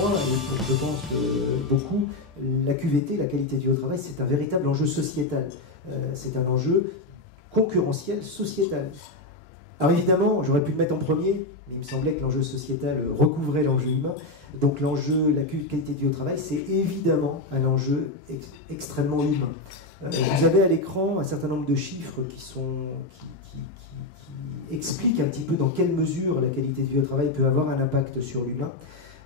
moi, et pour je pense beaucoup, la QVT, la qualité de vie au travail, c'est un véritable enjeu sociétal. C'est un enjeu concurrentiel sociétal. Alors évidemment, j'aurais pu le mettre en premier, mais il me semblait que l'enjeu sociétal recouvrait l'enjeu humain. Donc l'enjeu, la qualité de vie au travail, c'est évidemment un enjeu extrêmement humain. Vous avez à l'écran un certain nombre de chiffres qui expliquent un petit peu dans quelle mesure la qualité de vie au travail peut avoir un impact sur l'humain.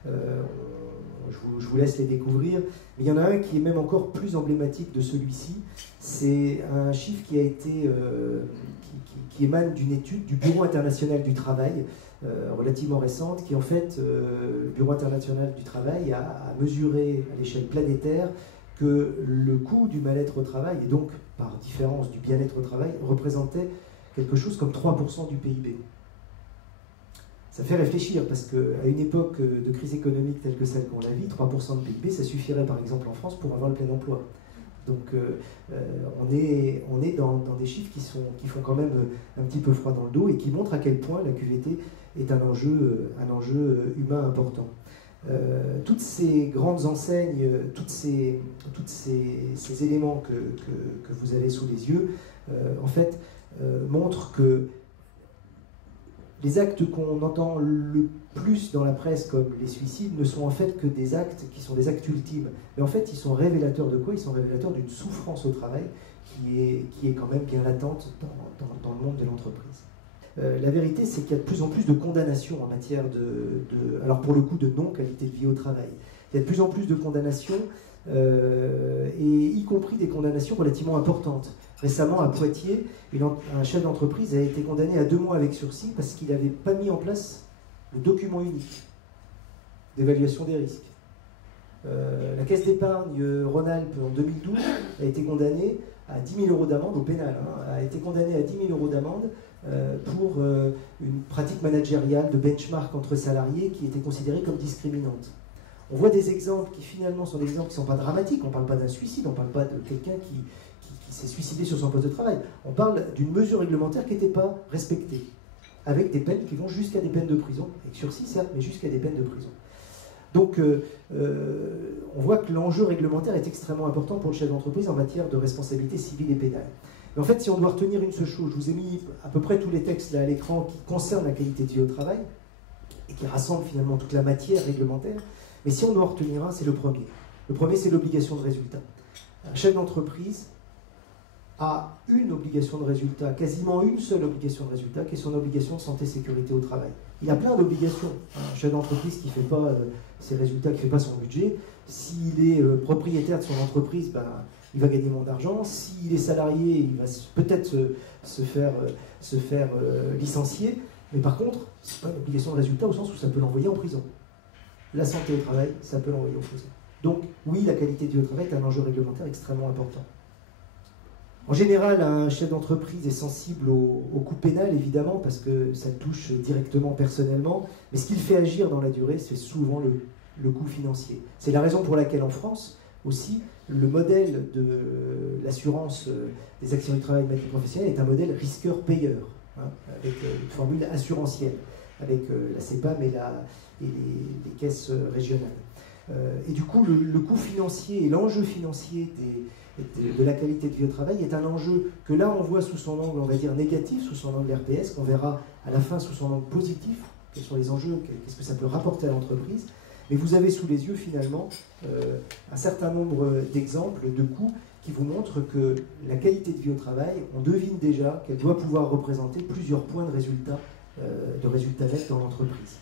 Je vous laisse les découvrir. Mais il y en a un qui est même encore plus emblématique de celui-ci. C'est un chiffre qui a été, qui émane d'une étude du Bureau international du travail, relativement récente, qui en fait, le Bureau international du travail a mesuré à l'échelle planétaire que le coût du mal-être au travail, et donc par différence du bien-être au travail, représentait quelque chose comme 3% du PIB. Ça fait réfléchir, parce qu'à une époque de crise économique telle que celle qu'on la vit, 3% de PIB, ça suffirait par exemple en France pour avoir le plein emploi. Donc on est dans des chiffres qui font quand même un petit peu froid dans le dos et qui montrent à quel point la QVT est un enjeu humain important. Toutes ces grandes enseignes, tous ces éléments que vous avez sous les yeux, en fait, montrent que les actes qu'on entend le plus dans la presse, comme les suicides, ne sont en fait que des actes qui sont des actes ultimes. Mais en fait, ils sont révélateurs de quoi? Ils sont révélateurs d'une souffrance au travail qui est quand même bien latente dans le monde de l'entreprise. La vérité, c'est qu'il y a de plus en plus de condamnations en matière alors pour le coup, de non-qualité de vie au travail. Il y a de plus en plus de condamnations, et y compris des condamnations relativement importantes. Récemment, à Poitiers, un chef d'entreprise a été condamné à 2 mois avec sursis parce qu'il n'avait pas mis en place le document unique d'évaluation des risques. La Caisse d'épargne Rhône-Alpes, en 2012, a été condamnée à 10 000 € d'amende, au pénal, a été condamnée à 10 000 € d'amende pour une pratique managériale de benchmark entre salariés qui était considérée comme discriminante. On voit des exemples qui finalement sont des exemples qui ne sont pas dramatiques. On ne parle pas d'un suicide, on ne parle pas de quelqu'un qui s'est suicidé sur son poste de travail. On parle d'une mesure réglementaire qui n'était pas respectée, avec des peines qui vont jusqu'à des peines de prison, avec sursis certes, mais jusqu'à des peines de prison. Donc on voit que l'enjeu réglementaire est extrêmement important pour le chef d'entreprise en matière de responsabilité civile et pénale. Mais en fait, si on doit retenir une seule chose, je vous ai mis à peu près tous les textes là à l'écran qui concernent la qualité de vie au travail, et qui rassemblent finalement toute la matière réglementaire. Mais si on doit en retenir un, c'est le premier. Le premier, c'est l'obligation de résultat. Un chef d'entreprise a une obligation de résultat, quasiment une seule obligation de résultat, qui est son obligation de santé-sécurité au travail. Il y a plein d'obligations. Un chef d'entreprise qui ne fait pas ses résultats, qui ne fait pas son budget, s'il est propriétaire de son entreprise, il va gagner moins d'argent. S'il est salarié, il va peut-être se faire licencier. Mais par contre, ce n'est pas une obligation de résultat au sens où ça peut l'envoyer en prison. La santé au travail, ça peut l'envoyer en prison. Donc oui, la qualité de vie au travail est un enjeu réglementaire extrêmement important. En général, un chef d'entreprise est sensible au coût pénal, évidemment, parce que ça le touche directement, personnellement. Mais ce qui le fait agir dans la durée, c'est souvent le coût financier. C'est la raison pour laquelle, en France, aussi, le modèle de l'assurance des accidents du travail maladie professionnelle est un modèle risqueur-payeur, avec une formule assurantielle, avec la CEPAM et les caisses régionales. Et du coup, le coût financier et l'enjeu financier de la qualité de vie au travail est un enjeu que là on voit sous son angle, on va dire négatif, sous son angle RPS, qu'on verra à la fin sous son angle positif, quels sont les enjeux, qu'est-ce que ça peut rapporter à l'entreprise. Mais vous avez sous les yeux finalement un certain nombre d'exemples de coûts qui vous montrent que la qualité de vie au travail, on devine déjà qu'elle doit pouvoir représenter plusieurs points de résultats nets dans l'entreprise.